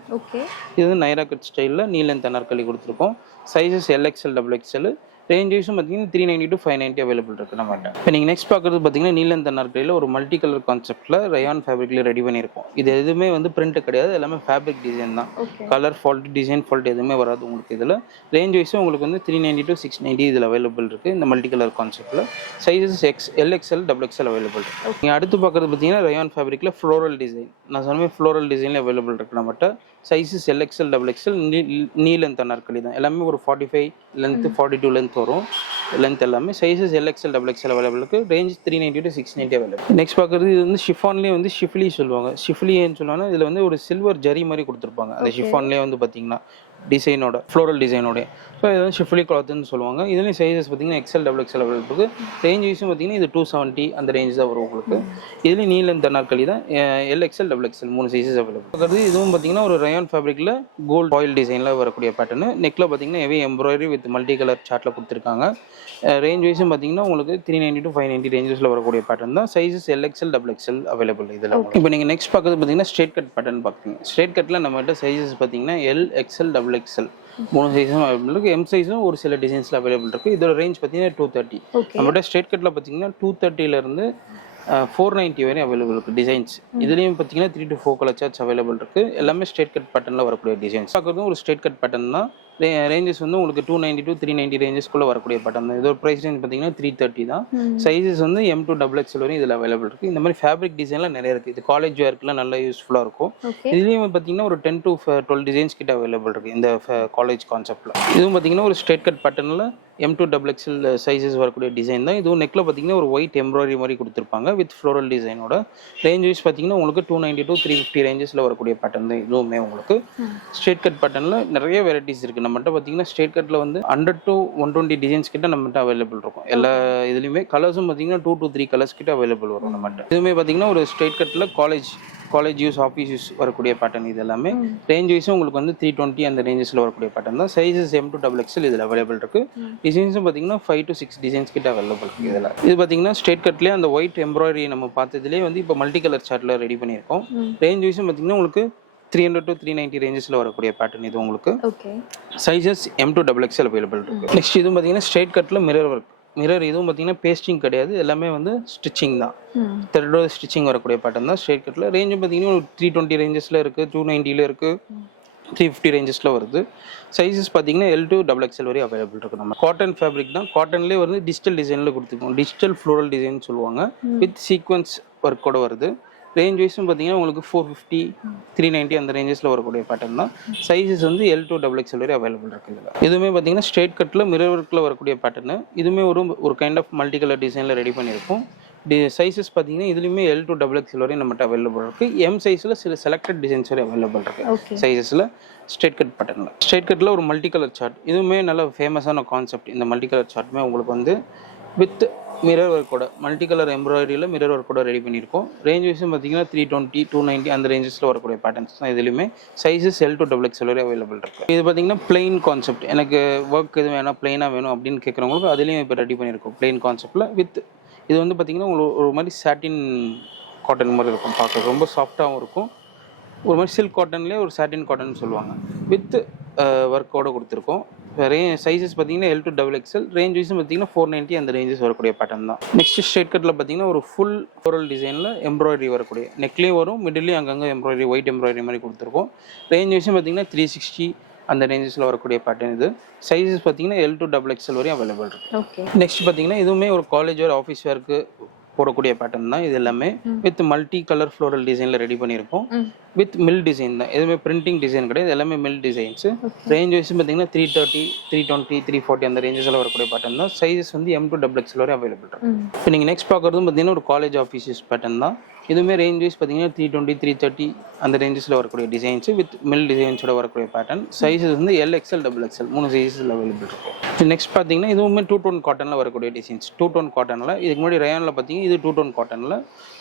இது வந்து நைரா கட் ஸ்டைலில் நீலென்த் அனார்கலி கொடுத்துருக்கோம். Sizes XXL. ரேஞ்ச் வைஸும் பார்த்தீங்கன்னா 390 to 590 அவைலபிள் இருக்குது நம்மகிட்ட. இப்போ நீங்கள் நெக்ஸ்ட் பார்க்குறது பார்த்தீங்கன்னா நீலென்த் அனார்கலியில் ஒரு மல்டி கலர் கான்செப்ட்டில் ரயான் ஃபேப்ரிக்கில் ரெடி பண்ணியிருக்கோம். இது எதுவுமே வந்து பிரிண்ட் கிடையாது, எல்லாமே ஃபேப்ரிக் டிசைன் தான். கலர் ஃபால்ட் டிசைன் ஃபால்ட் எதுவுமே வராது உங்களுக்கு இதில். ரேஞ்ச் வைஸும் உங்களுக்கு வந்து 390 to 690 இதில் அவைலபிள் இருக்குது இந்த மல்டி கலர் கான்செப்ட்டில். சைஸஸ் XXL அவைலபிள் இருக்குது. நீங்கள் அடுத்து பார்க்குறது பார்த்தீங்கன்னா ரயான் ஃபேப்ரிக்கில் ஃப்ளோரல் டிசைன். நான் சொன்ன ஃப்ளோரல் டிசைனில் அவைலபிள் இருக்குது நம்மகிட்ட. சைஸஸ் XXL நீ லென்த் அனார்கலி தான். எல்லாமே ஒரு 45 லென்த் 42 லென்த் வரும் லென்த் எல்லாமே. சைஸஸ் XXL அவைலபிள் இருக்குது. Range 390 to 690 available. நெக்ஸ்ட் பார்க்குறது இது வந்து ஷிஃபான்லேயே வந்து ஷிஃப்லி சொல்லுவாங்க. ஷிஃப்லின்னு சொல்லுவாங்க. இதில் வந்து ஒரு சில்வர் ஜரி மாதிரி கொடுத்துருப்பாங்க அந்த ஷிஃபான்லேயே வந்து பார்த்தீங்கன்னா டிசைனோட ஃப்ளோரல் டிசைனோட. ஸோ இது வந்து ஷிஃப்லி கிளாத்னு சொல்லுவாங்க. இதுலேயும் சைஸஸ் பார்த்தீங்கன்னா XXL அவைலபிள் இருக்குது. ரேஞ்ச் வைஸும் பார்த்தீங்கன்னா இது 270 அந்த ரேஞ்ச் தான் வரும் உங்களுக்கு. இதுலேயும் நீ லென்த் அனார்கலி தான். XXL 3 sizes available. இதுவும் பார்த்தீங்கன்னா ஒரு ரயான் ஃபேப்ரிக்கில் கோல்ட் ஆயில் டிசைனில் வரக்கூடிய பேட்டர்னு. நெக்கில் பார்த்தீங்கன்னா heavy embroidery with multi colour சார்ட்டில் கொடுத்துருக்காங்க. ரேஞ்ச் வைஸும் பார்த்தீங்கன்னா உங்களுக்கு 390 to 590 ரேஞ்சஸில் வரக்கூடிய பேட்டர்ன் தான். சைஸஸ் XXL அவைலபிள் இதில். இப்போ நீங்கள் நெக்ஸ்ட் பார்க்குறது பார்த்தீங்கன்னா ஸ்ட்ரெயிட் கட் பேட்டர்ன் பார்க்குறீங்க. ஸ்ட்ரெயிட் கட்டில் நம்மகிட்ட சைஸஸ் பார்த்தீங்கன்னா XXL 3 சைஸும் அவைலபிள் இருக்குது. எம் சைஸும் ஒரு சில டிசைன்ஸில் அவைலபிள் இருக்குது. இதோட ரேஞ்ச் பார்த்தீங்கன்னா 230. நம்மகிட்ட ஸ்ட்ரெயிட் கட்டில் பார்த்தீங்கன்னா 230லேருந்து 490 வரையும் அவைலபிள் இருக்குது டிசைன்ஸ். இதுலேயும் பார்த்தீங்கன்னா 3 to 4 கலர் சார்ட்ஸ் அவைலபிள் இருக்குது. எல்லாமே ஸ்ட்ரெயிட் கட் பேட்டர்னில் வரக்கூடிய டிசைன்ஸ். பார்க்குறதும் ஒரு ஸ்ட்ரெயிட் கட் பேட்டர்ன் தான். ரேஞ்சஸ் வந்து உங்களுக்கு 290 to 390 ரேஞ்சஸ்க்குள்ளே வரக்கூடிய பேட்டர்ன் தான். இதோட ப்ரைஸ் ரேஞ்ச் பார்த்தீங்கன்னா 330 தான். சைஸஸ் வந்து M2XXL வரையும் இதில் அவைலபிள் இருக்குது. இந்த மாதிரி ஃபேப்ரிக் டிசைன்லாம் நிறைய இருக்குது. இது காலேஜ் வேர்க்குலாம் நல்லா யூஸ்ஃபுல்லாக இருக்கும். இதுலேயும் பார்த்தீங்கன்னா ஒரு 10 to 12 டிசைன்ஸ் கிட்ட அவைலபிள் இருக்குது இந்த காலேஜ் கான்செப்டில். இதுவும் பார்த்தீங்கன்னா ஒரு ஸ்ட்ரெயிட் கட் பேட்டர்னில் M2XXL சைஸஸ் வரக்கூடிய டிசைன் தான். இதுவும் நெக்கில் பார்த்தீங்கன்னா ஒரு ஒயிட் எம்ப்ராய்டரி மாதிரி கொடுத்துருப்பாங்க வித் ஃப்ளோரல் டிசைனோட. ரேஞ்ச் வைஸ் பார்த்தீங்கன்னா உங்களுக்கு 290 to 350 ரேஞ்சஸில் வரக்கூடிய பேட்டர்ன் தான் இதுவுமே உங்களுக்கு. ஸ்ட்ரெயிட் கட் பேட்டர்னில் நிறைய வெரைட்டிஸ் இருக்குது நம்மகிட்ட. பார்த்தீங்கன்னா ஸ்ட்ரெயிட் கட்டில் வந்து 100 to 120 டிசைன்ஸ் கிட்ட நம்மகிட்ட அவைலபிள் இருக்கும். எல்லா இதுலேயுமே கலர்ஸும் பார்த்தீங்கன்னா 2 to 3 கலர்ஸ் கிட்ட அவைலபிள் வரும் நம்மகிட்ட. இதுவுமே பார்த்தீங்கன்னா ஒரு ஸ்ட்ரெயிட் கட்டில் காலேஜ் யூஸ் ஆஃபீஸ் யூஸ் வரக்கூடிய பேட்டர்ன் இது எல்லாமே. ரேஞ்ச் வைஸும் உங்களுக்கு வந்து 320 அந்த ரேஞ்சஸில் வரக்கூடிய பேட்டர்ன் தான். சைஸஸ் M2XXL இதில் அவைலபிள் இருக்குது. டிசைன்ஸும் பார்த்தீங்கன்னா 5 to 6 டிசைன்ஸ் கிட்ட அவைலபிள் இருக்குது இதில். இது பார்த்தீங்கன்னா ஸ்ட்ரெயிட் கட்லேயே அந்த ஒயிட் எம்ப்ராய்டரி நம்ம பார்த்ததுலேயே வந்து இப்போ மல்டி கலர் சார்ட்டில் ரெடி பண்ணியிருக்கோம். ரேஞ்ச் வைஸும் பார்த்தீங்கன்னா உங்களுக்கு 300 to 390 ரேஞ்சஸில் வரக்கூடிய பேட்டர்ன் இது உங்களுக்கு. சைஸஸ் M2XXL அவைலபிள் இருக்குது. நெக்ஸ்ட் இதுவும் பார்த்தீங்கன்னா ஸ்ட்ரெயிட் கட்டில் மிரர் ஒர்க். இதுவும் பார்த்தீங்கன்னா பேஸ்டிங் கிடையாது, எல்லாமே வந்து ஸ்டிச்சிங் தான். த்ரெட்டோட ஸ்டிச்சிங் வரக்கூடிய பேட்டர்ன் தான் ஸ்ட்ரெயிட் கட்டில். ரேஞ்சும் பார்த்தீங்கன்னா ஒரு 320 ரேஞ்சஸில் இருக்குது, 290 இருக்குது, 350 ரேஞ்சஸில் வருது. சைஸஸ் பார்த்தீங்கன்னா L2XXL வரை அவைலபிள் இருக்குது. நம்ம காட்டன் ஃபேப்ரிக் தான். காட்டன்லேயே வந்து டிஜிட்டல் டிசைனில் கொடுத்துருக்கோம். டிஜிட்டல் ஃப்ளோரல் டிசைன் சொல்லுவாங்க வித் சீக்வன்ஸ் ஒர்க்கோட வருது. ரேஞ்ச் வைஸும் பார்த்தீங்கன்னா உங்களுக்கு 450 390 அந்த ரேஞ்சஸில் வரக்கூடிய பேட்டர்ன் தான். சைஸஸ் வந்து L2XXL வரை அவைலபிள் இருக்குது இதில். இதுவுமே பார்த்தீங்கன்னா ஸ்ட்ரெயிட் கட்டில் மிரர் ஒர்க்கில் வரக்கூடிய பேட்டர்னு. இதுவுமே ஒரு கைண்ட் ஆஃப் மல்டி கலர் டிசைனில் ரெடி பண்ணியிருக்கோம். சைஸஸ் பார்த்தீங்கன்னா இதுலேயுமே எல் டு டபுள் எக்ஸ்எல் வரையும் நம்மகிட்ட அவைலபிள் இருக்குது. எம் சைஸில் சில செலக்டட் டிசைன்ஸ் வரை அவைலபிள் இருக்குது சைஸஸில். ஸ்ட்ரெயிட் கட் பேட்டர்னில் ஸ்ட்ரெயிட் கட்டில் ஒரு மல்டி கலர் சார்ட், இதுவுமே நல்ல ஃபேமஸான கான்செப்ட். இந்த மல்டி கலர் சார்ட்டுமே உங்களுக்கு வந்து வித் மிரர் ஒர்க்கோட மல்டி கலர் எம்ப்ராய்டரியில் மிரர் ஒர்க்கோட ரெடி பண்ணியிருக்கோம். ரேஞ்ச் வைஸும் பார்த்தீங்கன்னா 320, 290 அந்த ரேஞ்சஸில் வரக்கூடிய பேட்டர்ன்ஸ் தான் இதுலையுமே. Sizes L to double XL வரை அவைலபிள் இருக்குது. இது பார்த்தீங்கன்னா பிளெயின் கான்செப்ட், எனக்கு ஒர்க் எது வேணும் பிளெயினாக வேணும் அப்படின்னு கேட்குறவங்களுக்கு அதுலேயும் இப்போ ரெடி பண்ணியிருக்கோம் பிளெயின் கான்செப்டில். வித் இது வந்து பார்த்திங்கன்னா உங்களுக்கு ஒரு மாதிரி சாட்டின் காட்டன் மாதிரி இருக்கும், பார்க்க ரொம்ப சாஃப்டாகவும் இருக்கும். ஒரு மாதிரி சில்க் காட்டன்லேயே ஒரு சாட்டின் காட்டன் சொல்லுவாங்க. வித் ஒர்க்கோடு கொடுத்துருக்கோம். சைஸஸ் பார்த்தீங்கன்னா L to double XL. Range வைஸும் பார்த்தீங்கன்னா 490 அந்த ரேஞ்சஸ் வரக்கூடிய பேட்டர்ன் தான். நெக்ஸ்ட் ஸ்ட்ரெயிட் கட்டில் பார்த்தீங்கன்னா ஒரு ஃபுல் ஃப்ளோரல் டிசைனில் எம்ப்ராய்டரி வரக்கூடிய நெக்லேயும் வரும், மிடில்லையும் அங்கங்கே எம்ப்ராய்டரி ஒயிட் எம்ப்ராய்டரி மாதிரி கொடுத்துருக்கோம். ரேஞ்ச் வைஸும் பார்த்தீங்கன்னா 360 அந்த ரேஞ்சஸில் வரக்கூடிய பேட்டர்ன் இது. சைஸஸ் பார்த்தீங்கன்னா எல் டு டபுள் எக்ஸ்எல் வரையும் அவைலபிள் இருக்குது. நெக்ஸ்ட் பார்த்தீங்கன்னா இதுவுமே ஒரு காலேஜ் வேர் ஆஃபீஸ் வேருக்கு போடக்கூடிய பேட்டர்ன் தான் இது எல்லாமே. வித் மல்டி கலர் ஃப்ளோரல் டிசைனில் ரெடி பண்ணியிருக்கோம். வித் மில் டிசைன் தான், எதுவுமே பிரிண்டிங் டிசைன் கிடையாது, எல்லாமே மில் டிசைன்ஸ். ரேஞ்ச் வைஸ் பார்த்தீங்கன்னா 330, 320, 340 அந்த ரேஞ்சஸில் வரக்கூடிய பேட்டர்ன் தான். சைஸஸ் வந்து எம் டு டபுள் எக்ஸ்எல் வரை அவைலபிள் இருக்கு. இப்போ நீங்கள் நெக்ஸ்ட் பார்க்குறதும் பார்த்தீங்கன்னா ஒரு காலேஜ் ஆஃபீஸஸ் பேட்டர்ன் தான். இதுவுமே ரேஞ்ச் வைஸ் பார்த்தீங்கன்னா 320, 330 அந்த ரேஞ்சஸில் வரக்கூடிய டிசைன்ஸ் வித் மில் டிசைன்ஸோட வரக்கூடிய பேட்டர்ன். சைஸஸ் வந்து எல் எக்ஸ்எல் டபுள் எக்ஸ்எல் 3 சைஸஸில் அவைலபிள் இருக்கும். நெக்ஸ்ட் பார்த்தீங்கன்னா இதுவுமே 2 டோன் காட்டனில் வரக்கூடிய டிசைன்ஸ். 2 டோன் காட்டனில் இதுக்கு முன்னாடி ரயானில் பார்த்தீங்கன்னா இது 2 டோன் காட்டனில்.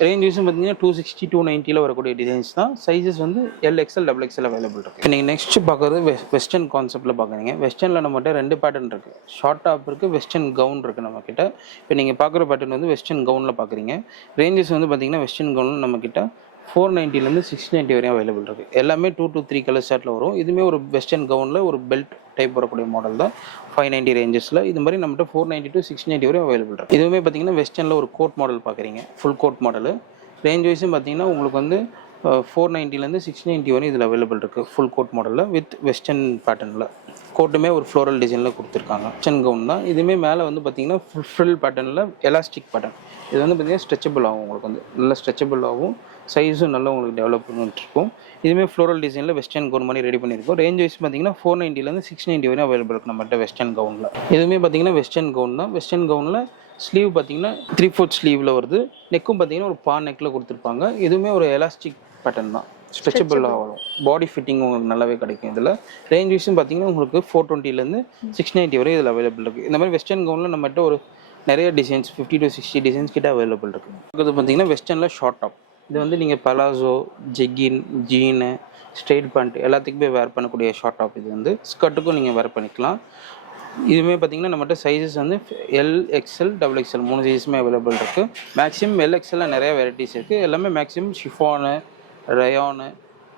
ரேஞ்ச் வைஸும் பார்த்தீங்கன்னா 260, 290 வரக்கூடிய டிசைன்ஸ் தான். சைஸஸ் வந்து L XL double XL available இருக்குது. இப்போ நீங்கள் நெக்ஸ்ட் பார்க்குறது வெஸ்டர்ன் கான்செப்ட்டில் பார்க்குறீங்க. வெஸ்டர்னில் நம்மகிட்ட 2 பேட்டர்ன் இருக்குது. ஷார்ட் டாப் இருக்குது, வெஸ்டர்ன் கவுன் இருக்குது நம்மக்கிட்ட. இப்போ நீங்கள் பார்க்குற பேட்டர்ன் வந்து வெஸ்டர்ன் கவுனில் பார்க்குறீங்க. ரேஞ்சஸ் வந்து பார்த்தீங்கன்னா வெஸ்டர்ன் கவுன் நம்மக்கிட்ட 490 690 வரையும் அவைலபிள் இருக்குது. எல்லாமே 2 to 3 கலர் ஷர்ட்டில் வரும். இதுவுமே ஒரு வெஸ்டர்ன் கவுனில் ஒரு பெல்ட் டைப் வரக்கூடிய மாடல் தான். 590 ரேஞ்சஸில் இது மாதிரி நம்மகிட்ட 490 to 690 வரையும் அவைலபிள் இருக்குது. இதுவுமே பார்த்தீங்கன்னா வெஸ்டர்னில் ஒரு கோட் மாடல் பார்க்குறீங்க, ஃபுல் கோட் மாடல். ரேஞ்ச் வைஸும் பார்த்தீங்கன்னா உங்களுக்கு வந்து 490 690 வரையும் இதில் அவைலபிள் இருக்குது. ஃபுல் கோட் மாடலில் வித் வெஸ்டர்ன் பேட்டர்னில் கோட்டுமே ஒரு ஃப்ளோரல் டிசைனில் கொடுத்துருக்காங்க. வெஸ்டர்ன் கவுன் தான். இதுவுமே மேலே வந்து பார்த்தீங்கன்னா ஃப்ரில் பேட்டர்னில் எலாஸ்டிக் பேட்டர்ன். இது வந்து பார்த்தீங்கன்னா ஸ்ட்ரெச்சபிள் ஆகும், உங்களுக்கு வந்து நல்லா ஸ்ட்ரெச்சபிள் ஆகும். சைஸும் நல்லா உங்களுக்கு டெவலப் பண்ணிட்டு இருக்கும். இதுவுமே ஃப்ளோரல் டிசைனில் வெஸ்டர்ன் கவுன் மாதிரி ரெடி பண்ணியிருக்கோம். ரேஞ்ச் வைஸ் பார்த்தீங்கன்னா 490 690 வரையும் அவைலபிள் இருக்குது நம்மகிட்ட வெஸ்டர்ன் கவுனில். இதுவுமே பார்த்தீங்கன்னா வெஸ்டர்ன் கவுன் தான். வெஸ்டர்ன் கவுனில் ஸ்லீவ் பார்த்தீங்கன்னா 3/4 ஸ்லீவில் வருது. நெக்கும் பார்த்தீங்கன்னா ஒரு நெக்கில் கொடுத்துருப்பாங்க. இதுவுமே ஒரு எலாஸ்டிக் பேட்டர்ன் தான், ஸ்ட்ரெச்சபிளாக வரும். பாடி ஃபிட்டிங் உங்களுக்கு நல்லாவே கிடைக்கும் இதில். ரேஞ்ச் வைஸும் பார்த்தீங்கன்னா உங்களுக்கு 420 690 வரை இதில் அவைலபிள் இருக்குது. இந்த மாதிரி வெஸ்டர்ன் கவுனில் நம்மகிட்ட ஒரு நிறைய டிசைன்ஸ் 50 to 60 டிசைன்ஸ் கிட்ட அவைலபிள் இருக்குது. இது பார்த்தீங்கன்னா வெஸ்டர்னில் ஷார்ட் டாப். இது வந்து நீங்கள் பலாசோ, ஜெக்கின், ஜீனு, ஸ்ட்ரெயிட் பேண்ட் எல்லாத்துக்குமே வேர் பண்ணக்கூடிய ஷார்ட் டாப். இது வந்து ஸ்கர்ட்டுக்கும் நீங்கள் வேர் பண்ணிக்கலாம். இதுவுமே பார்த்தீங்கன்னா நம்மகிட்ட சைஸஸ் வந்து எல் எக்ஸ்எல் டபுள் எக்ஸ்எல் 3 சைஸுமே அவைலபிள் இருக்குது. மேக்ஸிமம் எல் எக்ஸ்எல்லில் நிறையா வெரைட்டிஸ் இருக்குது. எல்லாமே மேக்ஸிமம் ஷிஃபானு, ரயானு,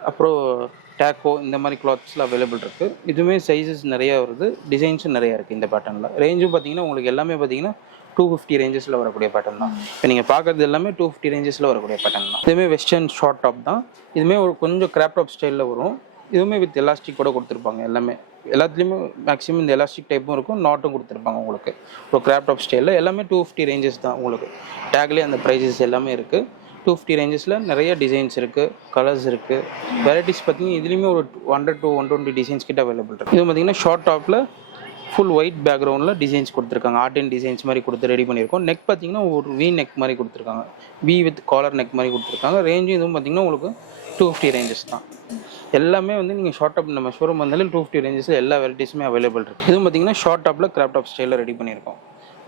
அப்புறம் டேக்கோ இந்த மாதிரி கிளாத்ஸில் அவைலபிள் இருக்குது. இதுவுமே சைஸஸ் நிறையா வருது, டிசைன்ஸும் நிறையா இருக்குது இந்த பேட்டர்னில். ரேஞ்சும் பார்த்தீங்கன்னா உங்களுக்கு எல்லாமே பார்த்தீங்கன்னா 250 ரேஞ்சஸில் வரக்கூடிய பேட்டர்ன் தான். இப்போ நீங்கள் பார்க்குறது எல்லாமே 250 ரேஞ்சஸில் வரக்கூடிய பேட்டர்ன் தான். இதுவுமே வெஸ்டர்ன் ஷார்ட் டாப் தான். இதுவுமே ஒரு கொஞ்சம் கிராப் டாப் ஸ்டைலில் வரும். இதுவுமே வித் எலாஸ்டிக் கூட கொடுத்துருப்பாங்க. எல்லாமே எல்லாத்துலேயுமே மேக்ஸிமம் இந்த எலாஸ்டிக் டைப்பும் இருக்கும், நாட்டும் கொடுத்துருப்பாங்க உங்களுக்கு. ஒரு கிராப் டாப் ஸ்டைலில் எல்லாமே 250 ரேஞ்சஸ் தான் உங்களுக்கு. டேக்லேயே அந்த ப்ரைஸஸ் எல்லாமே இருக்குது. 250 ரேஞ்சஸில் நிறைய டிசைன்ஸ் இருக்குது, கலர்ஸ் இருக்குது, வெரைட்டிஸ் பார்த்தீங்கன்னா இதுலேயுமே ஒரு 100 to 120 டிசைன்ஸ் கிட்ட அவைலபிள் இருக்குது. இது பார்த்தீங்கன்னா ஷார்ட் டாப்பில் ஃபுல் ஒயிட் பேக்ரவுண்டில் டிசைன்ஸ் கொடுத்துருக்காங்க. ஆர்ட் அண்ட் டிசைன்ஸ் மாதிரி கொடுத்து ரெடி பண்ணியிருக்கோம். நெக் பார்த்தீங்கன்னா ஒரு வி நெக் மாதிரி கொடுத்துருக்காங்க, வி வித் காலர் நெக் மாதிரி கொடுத்துருக்காங்க. ரேஞ்சும் இதுவும் பார்த்தீங்கன்னா உங்களுக்கு 250 ரேஞ்சஸ் தான். எல்லாமே வந்து நீங்கள் ஷார்ட் டாப் நம்ம ஷோரூம் வந்தாலும் 250 ரேஞ்சஸில் எல்லா வெரைட்டிஸுமே அவைலபிள் இருக்குது. இதுவும் பார்த்தீங்கன்னா ஷார்ட் டாப்பில் கிராப் டாப் ஸ்டைலில் ரெடி பண்ணியிருக்கோம்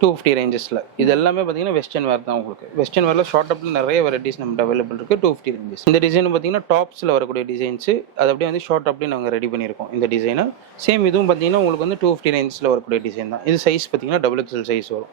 250 ரேஞ்சஸில். இது எல்லாமே பார்த்தீங்கன்னா வெஸ்டர்ன் வேர் தான் உங்களுக்கு. வெஸ்டர்ன் வேரில் ஷார்ட் டாப்பில் நிறைய வெரைட்டிஸ் நம்மகிட்ட அவைலபிள் இருக்குது 250 ரேஞ்சஸ். இந்த டிசைன் பார்த்தீங்கன்னா டாப்ஸில் வரக்கூடிய டிசைன்ஸு அது அப்படியே வந்து ஷார்ட் டாப்லேயும் நாங்கள் ரெடி பண்ணியிருக்கோம் இந்த டிசைனை. சேம் இதுவும் பார்த்தீங்கன்னா உங்களுக்கு வந்து 250 ரேஞ்சஸில் வரக்கூடிய டிசைன் தான். இது சைஸ் பார்த்தீங்கன்னா டபுள் எக்ஸ்எல் சைஸ் வரும்.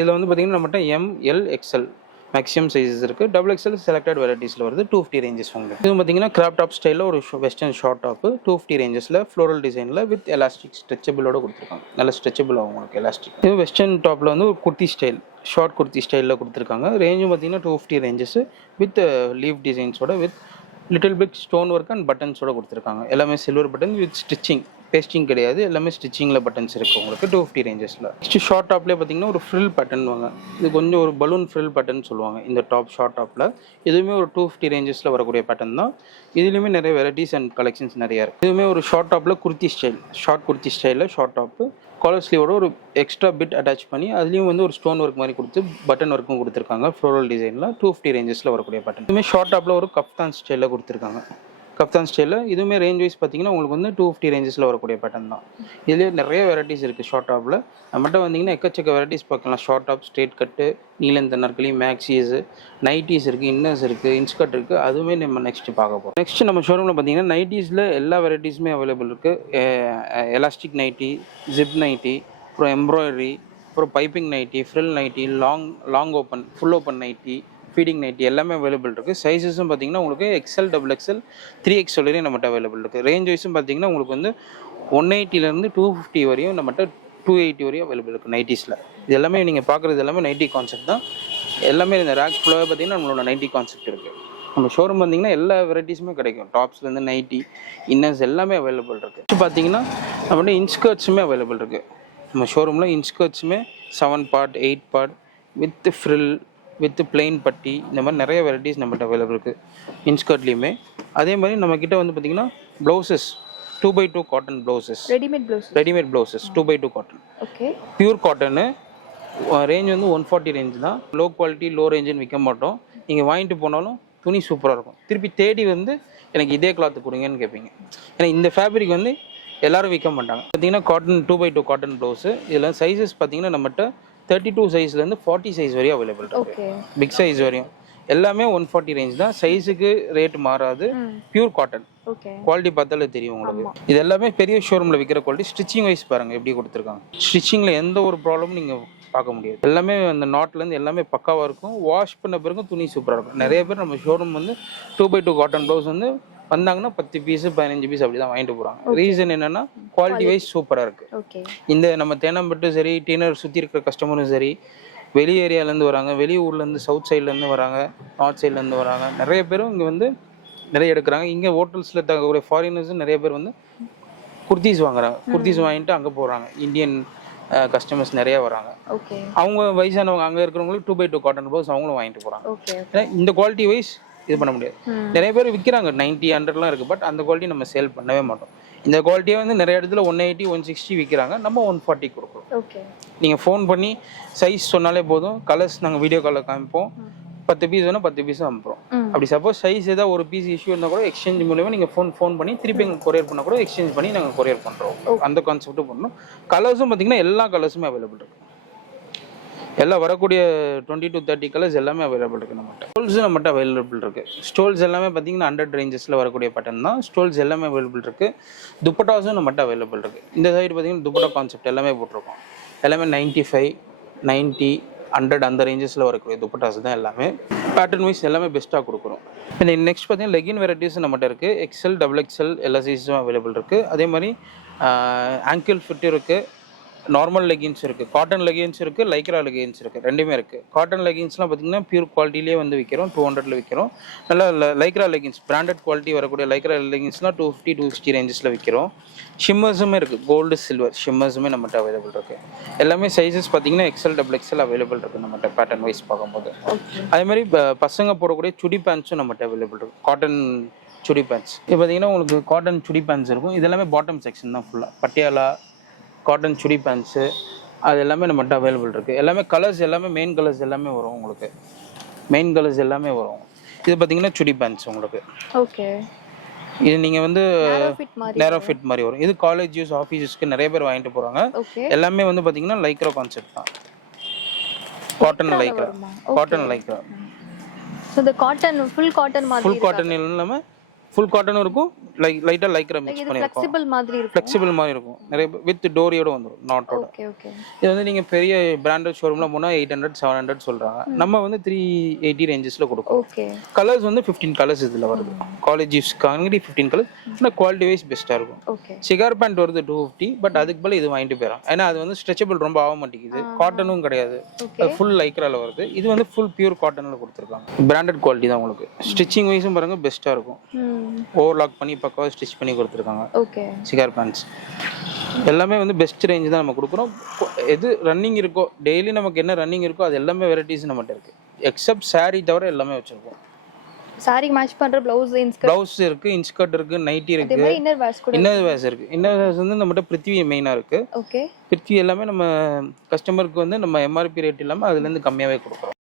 இதில் வந்து பார்த்தீங்கன்னா நம்மகிட்ட M, L, XL maximum sizes இருக்குது. டபுள் எக்ஸ்எல் செலக்டட் வெரைட்டிஸில் வருது 250 ரேஞ்சஸ் உங்களுக்கு. இது பார்த்தீங்கன்னா கிராப் டாப் ஸ்டைலில் ஒரு வெஸ்டர்ன் ஷார்ட் டாப்பு 250 ரேஞ்சஸில் ஃப்ளோரல் டிசைனில் வித் எலாஸ்டிக் ஸ்ட்ரெச்சபிளோட கொடுத்துருக்காங்க. நல்ல ஸ்ட்ரெச்சபிள் ஆகும் உங்களுக்கு எலாஸ்டிக். இது வெஸ்டர்ன் டாப்பில் வந்து ஒரு குர்த்தி ஸ்டைல், ஷார்ட் குர்த்தி ஸ்டைலில் கொடுத்துருக்காங்க. ரேஞ்சும் பார்த்தீங்கன்னா 250 ரேஞ்சஸ் வித் லீவ் டிசைன்ஸோட with little big stone work and பட்டன்ஸோட கொடுத்துருக்காங்க. எல்லாமே silver button with stitching pasting கிடையாது, எல்லாமே ஸ்டிச்சிங்கில் பட்டன்ஸ் இருக்குது உங்களுக்கு 250 ரேஞ்சஸில். நெக்ஸ்ட் ஷார்ட் டாப்லேயே பார்த்தீங்கன்னா ஒரு ஃப்ரில் பட்டன் வாங்க, இது கொஞ்சம் ஒரு பலூன் ஃப்ரில் பட்டன் சொல்லுவாங்க இந்த ஷார்ட் டாப்பில். இதுவுமே ஒரு 250 ரேஞ்சஸில் வரக்கூடிய பேட்டர்ன் தான். இதுலேயுமே நிறைய வெரைட்டிஸ் அண்ட் கலெக்ஷன்ஸ் நிறையா இருக்குது. இதுவுமே ஒரு ஷார்ட் டாப்பில் குர்த்தி ஸ்டைல், ஷார்ட் குர்த்தி ஸ்டைலில் ஷார்ட் டாப்பு காலர் ஸ்லீவோட ஒரு எக்ஸ்ட்ரா பிட் அட்டாச் பண்ணி அதுலேயும் வந்து ஒரு ஸ்டோன் ஒர்க் மாதிரி கொடுத்து பட்டன் ஒர்க்கும் கொடுத்துருக்காங்க ஃப்ளோரல் டிசைனில் 250 ரேஞ்சஸில் வரக்கூடிய பட்டன். இதுவுமே ஷார்ட் டாப்பில் ஒரு கப்தான் ஸ்டைலில் கொடுத்துருக்காங்க. கப்தான் ஸ்டைலில் இதுவுமே ரேஞ்ச் வைஸ் பார்த்தீங்கன்னா உங்களுக்கு வந்து 250 ரேஞ்சஸில் வரக்கூடிய பேட்டர்ன் தான். இதுலேயே நிறைய வெரைட்டிஸ் இருக்குது ஷார்ட் டாப்பில். நம்மகிட்ட வந்தீங்கன்னா எக்கச்சக்க வெரைட்டிஸ் பார்க்கலாம். ஷார்ட் டாப், ஸ்ட்ரெயிட் கட்டு, நீலந்த நற்களி, மேக்ஸிஸ், நைட்டிஸ் இருக்குது, இன்னர்ஸ் இருக்குது, இன்ஸ்கர்ட் இருக்குது. அதுவுமே நம்ம நெக்ஸ்ட்டு பார்க்க போகிறோம். நெக்ஸ்ட் நம்ம ஷோரூமில் பார்த்தீங்கன்னா நைட்டிஸில் எல்லா வெரைட்டிஸுமே அவைலபிள் இருக்குது. எலாஸ்டிக் நைட்டி, ஜிப் நைட்டி, அப்புறம் எம்ப்ராய்டரி, அப்புறம் piping nighty, frill nighty, long open, full open nighty, feeding nighty எல்லாமே அவைலபிள் இருக்குது. சைஸஸும் பார்த்தீங்கன்னா உங்களுக்கு XL, XXL, 3XL வரையும் நம்மகிட்ட அவைலபிள் இருக்குது. ரேஞ்ச் வைஸும் பார்த்தீங்கன்னா உங்களுக்கு வந்து 180 250 வரையும் நம்மகிட்ட 280 வரையும் அவைலபிள் இருக்குது நைட்டிஸில். இது எல்லாமே நீங்கள் பார்க்குறது எல்லாமே நைட்டி கான்செப்ட் தான். எல்லாமே இந்த ரேக் ஃபுல்லாக பார்த்தீங்கன்னா நம்மளோட நைட்டி கான்செப்ட் இருக்குது. நம்ம ஷோரூம் வந்தீங்கன்னா எல்லா வெரைட்டிஸுமே கிடைக்கும். டாப்ஸ்லேருந்து நைட்டி, இன்னர்ஸ் எல்லாமே அவைலபிள் இருக்குது. இப்போ பார்த்தீங்கன்னா நம்மகிட்ட இன்ஸ்கர்ட்ஸுமே அவைலபிள் இருக்குது. நம்ம ஷோரூமில் இன்ஸ்கர்ட்ஸுமே 7 part 8 part with frill with plain பட்டி, இந்த மாதிரி நிறைய வெரைட்டிஸ் நம்மகிட்ட அவைலபிள் இருக்குது இன்ஸ்கர்ட்லேயுமே. அதே மாதிரி நம்மக்கிட்ட வந்து பார்த்திங்கன்னா blouses 2x2 cotton blouses, readymade blouses 2x2 cotton. Okay, pure cotton. Range வந்து 140 ரேஞ்ச் தான். லோ குவாலிட்டி லோ ரேஞ்சுன்னு விற்க மாட்டோம். நீங்கள் வாங்கிட்டு போனாலும் துணி சூப்பராக இருக்கும். திருப்பி தேடி வந்து எனக்கு இதே கிளாத்து கொடுங்கன்னு கேட்பீங்க. ஏன்னா இந்த ஃபேப்ரிக் வந்து எல்லோரும் விற்க மாட்டாங்க. பார்த்தீங்கன்னா காட்டன் 2x2 காட்டன் ப்ளவுஸு. இதில் சைஸஸ் பார்த்தீங்கன்னா நம்மகிட்ட 32 சைஸ்லேருந்து 40 சைஸ் வரையும் அவைலபிள் இருக்குது. பிக் சைஸ் வரையும் எல்லாமே 140 ரேஞ்ச் தான். சைஸுக்கு ரேட் மாறாது. பியூர் காட்டன், குவாலிட்டி பார்த்தாலே தெரியும் உங்களுக்கு. இது எல்லாமே பெரிய ஷோரூமில் விற்கிற குவாலிட்டி. ஸ்டிச்சிங் வைஸ் பாருங்கள் எப்படி கொடுத்துருக்காங்க. ஸ்டிச்சிங்கில் எந்த ஒரு ப்ராப்ளமும் நீங்கள் பார்க்க முடியாது. எல்லாமே அந்த நாட்லேருந்து எல்லாமே பக்காவாக இருக்கும். வாஷ் பண்ண பிறகு துணி சூப்பராக இருக்கும். நிறைய பேர் நம்ம ஷோரூம் வந்து 2x2 காட்டன் ப்ளவுஸ் வந்து வந்தாங்கன்னா 10 பீஸு 15 பீஸ் அப்படி தான் வாங்கிட்டு போகிறாங்க. ரீசன் என்னென்னா குவாலிட்டி வைஸ் சூப்பராக இருக்குது. இந்த நம்ம தேனாம்பட்டும் சரி, டீனர் சுற்றி இருக்கிற கஸ்டமரும் சரி, வெளி ஏரியாலேருந்து வராங்க, வெளி ஊர்லேருந்து, சவுத் சைட்லேருந்து வராங்க, நார்த் சைட்லேருந்து வராங்க. நிறைய பேரும் இங்கே வந்து நிறைய எடுக்கிறாங்க. இங்கே ஹோட்டல்ஸில் தங்கக்கூடிய ஃபாரினர்ஸும் நிறைய பேர் வந்து குர்த்திஸ் வாங்குறாங்க. குர்த்திஸ் வாங்கிட்டு அங்கே போகிறாங்க. இந்தியன் கஸ்டமர்ஸ் நிறைய வராங்க. அவங்க வயசானவங்க அங்கே இருக்கிறவங்களுக்கு 2x2 காட்டன் ப்ளவுஸ் அவங்களும் வாங்கிட்டு போகிறாங்க. ஏன்னா இந்த குவாலிட்டி வைஸ் இது பண்ண முடியாது. நிறைய பேர் விற்கிறாங்க 90, 100லாம் இருக்குது. பட் அந்த குவாலிட்டி நம்ம சேல் பண்ணவே மாட்டோம். இந்த குவாலிட்டியை வந்து நிறைய இடத்துல 180, 160 விற்கிறாங்க. நம்ம 140 கொடுக்குறோம். நீங்கள் ஃபோன் பண்ணி சைஸ் சொன்னாலே போதும். கலர்ஸ் நாங்கள் வீடியோ காலில் காமிப்போம். 10 பீஸ் வேணும் 10 பீஸும் அனுப்புகிறோம். அப்படி சப்போஸ் சைஸ் ஏதாவது ஒரு பீஸ் இஷ்யூ இருந்தால் கூட எக்ஸ்சேஞ்ச் மூலியமாக நீங்கள் ஃபோன் பண்ணி திருப்பி எங்களுக்கு கொரியர் பண்ணால் கூட எக்ஸ்சேஞ்ச் பண்ணி நாங்கள் கொரியர் பண்ணுறோம். அந்த கான்செப்ட்டும் பண்ணணும். கலர்ஸும் பார்த்தீங்கன்னா எல்லா கலர்ஸுமே அவைலபிள் இருக்குது. எல்லாம் வரக்கூடிய 20 to 30 கலர்ஸ் எல்லாமே அவைலபிள் இருக்குது நம்மகிட்ட. ஸ்டோல்ஸும் நம்மகிட்ட அவைலபிள் இருக்குது. ஸ்டோல்ஸ் எல்லாமே பார்த்தீங்கன்னா 100 ரேஞ்சஸில் வரக்கூடிய பேட்டர்ன் தான். ஸ்டோல்ஸ் எல்லாமே அவைலபிள் இருக்குது. துப்பட்டாஸும் நம்மகிட்ட அவைலபிள் இருக்குது. இந்த சைடு பார்த்தீங்கன்னா துப்பட்டா கான்செப்ட் எல்லாமே போட்டிருக்கோம். எல்லாமே 95, 90, 100 அந்த ரேஞ்சஸில் வரக்கூடிய துப்பட்டாஸ் தான் எல்லாமே. பேட்டர்ன் வைஸ் எல்லாமே பெஸ்ட்டாக கொடுக்குறோம். நெக்ஸ்ட் பார்த்தீங்கன்னா லெகின் வெரைட்டிஸ் நம்மகிட்ட இருக்குது. XL, XXL எல்லா சைஸும் அவைலபிள் இருக்குது. அதே மாதிரி ஆங்கிள் ஃபிட் இருக்குது. நார்மல் லெகின்ஸ் இருக்குது, காட்டன் லெகின்ஸ் இருக்குது, லைக்ரா லெகின்ஸ் இருக்குது. ரெண்டுமே இருக்குது. காட்டன் லெகின்ஸ்லாம் பார்த்தீங்கன்னா பியூர் குவாலிட்டிலே வந்து விற்கிறோம். 200ல் விற்கிறோம். நல்லா லைக்ரா லெகின்ஸ், பிராண்டட் குவாலிட்டி வரக்கூடிய லைக்ரா லெகின்ஸ்லாம் 250, 260 ரேஞ்சஸில் விற்கிறோம். ஷிம்மர்ஸுமே இருக்குது. கோல்டு, சில்வர் ஷிம்மர்ஸுமே நம்மகிட்ட அவைலபிள் இருக்குது. எல்லாமே சைஸஸ் பார்த்தீங்கன்னா XL, XXL அவைலபிள் இருக்குது நம்மகிட்ட பேட்டர்ன் வைஸ் பார்க்கும்போது. அதே மாதிரி பசங்க போடக்கூடிய சுடி பேண்ட்ஸும் நம்மகிட்ட அவைலபிள் இருக்குது. காட்டன் சுடி பேண்ட்ஸ் இது பார்த்தீங்கன்னா உங்களுக்கு காட்டன் சுடி பேண்ட்ஸ் இருக்கும். இது எல்லாமே பாட்டம் செக்ஷன் தான் ஃபுல்லாக. பட்டியாலா காட்டன் சுடி பேண்ட்ஸு அது எல்லாமே நம்மகிட்ட அவைலபிள் இருக்குது. எல்லாமே கலர்ஸ் எல்லாமே மெயின் கலர்ஸ் எல்லாமே வரும் உங்களுக்கு. மெயின் கலர்ஸ் எல்லாமே வரும். இது பார்த்தீங்கன்னா சுடி பேண்ட்ஸ் உங்களுக்கு. இது நீங்கள் வந்து நேரோ ஃபிட் மாதிரி வரும். இது காலேஜ் யூஸ், ஆஃபீஸ் யூஸ்க்கு நிறைய பேர் வாங்கிட்டு போகிறாங்க. எல்லாமே வந்து பார்த்தீங்கன்னா லைக்ரா கான்செப்ட் தான். Cotton Lycra, cotton Lycra. Full cotton இல்லாமல் ஃபுல் காட்டனும் இருக்கும். லைட்டாக லைக்ரா மிக்ஸ் பண்ணியிருக்கோம். ஃப்ளெக்சிபிள் மாதிரி இருக்கும். நிறைய வித் டோரியோட வந்துடும், நாட்டோட. இது வந்து நீங்கள் பெரிய பிராண்டட் ஷோரூமில் போனால் 800, 700 சொல்கிறாங்க. நம்ம வந்து 380 ரேஞ்சஸில் கொடுக்குறோம். கலர்ஸ் வந்து 15 கலர்ஸ் இதில் வருது. காலேஜ் யூஸ்க்காண்டி 15 கலர்ஸ். ஆனால் குவாலிட்டி வைஸ் பெஸ்ட்டாக இருக்கும். சிகார் பேண்ட் வருது 250. பட் அதுக்கு பதில் இது வாங்கிட்டு போயிடும். ஏன்னா அது வந்து ஸ்ட்ரெச்சபிள் ரொம்ப ஆக மாட்டேங்குது. காட்டனும் கிடையாது, ஃபுல் லைக்ரால வருது. இது வந்து ஃபுல் பியூர் காட்டனில் கொடுத்துருக்காங்க. பிராண்டட் குவாலிட்டி தான் உங்களுக்கு. ஸ்டிச்சிங் வைஸும் பாருங்கள் பெஸ்ட்டாக இருக்கும். ஓவர்லாக் பண்ணி பக்காவாக ஸ்டிச் பண்ணி கொடுத்துருக்காங்க. ஓகே. சிகார் பேண்ட்ஸ் எல்லாமே வந்து பெஸ்ட் ரேஞ்ச் தான் நம்ம கொடுக்குறோம். எது ரன்னிங் இருக்கோ டெய்லி நமக்கு என்ன ரன்னிங் இருக்கோ அது எல்லாமே வெரைட்டிஸ் நம்மகிட்ட இருக்குது. எக்ஸப்ட் saree தவிர எல்லாமே வச்சுருக்கோம். சாரி மேட்ச் பண்ற ப்ளவுஸ் இன்ஸ்கர்ட் ப்ளவுஸ் இருக்குது, இன்ஸ்கர்ட் இருக்குது, நைட்டி அதே இருக்குது, மாதிரி இன்னர் வேர்ஸ் கூட. இன்னர் வேர்ஸ் இருக்குது. இன்னர் வேர்ஸ் வந்து நம்மகிட்ட பிருத்திவி மெயினாக இருக்குது. ஓகே. பிருத்திவி எல்லாமே நம்ம கஸ்டமருக்கு வந்து நம்ம எம்ஆர்பி ரேட் இல்லாமல் அதுலேருந்து கம்மியாகவே கொடுக்குறோம்.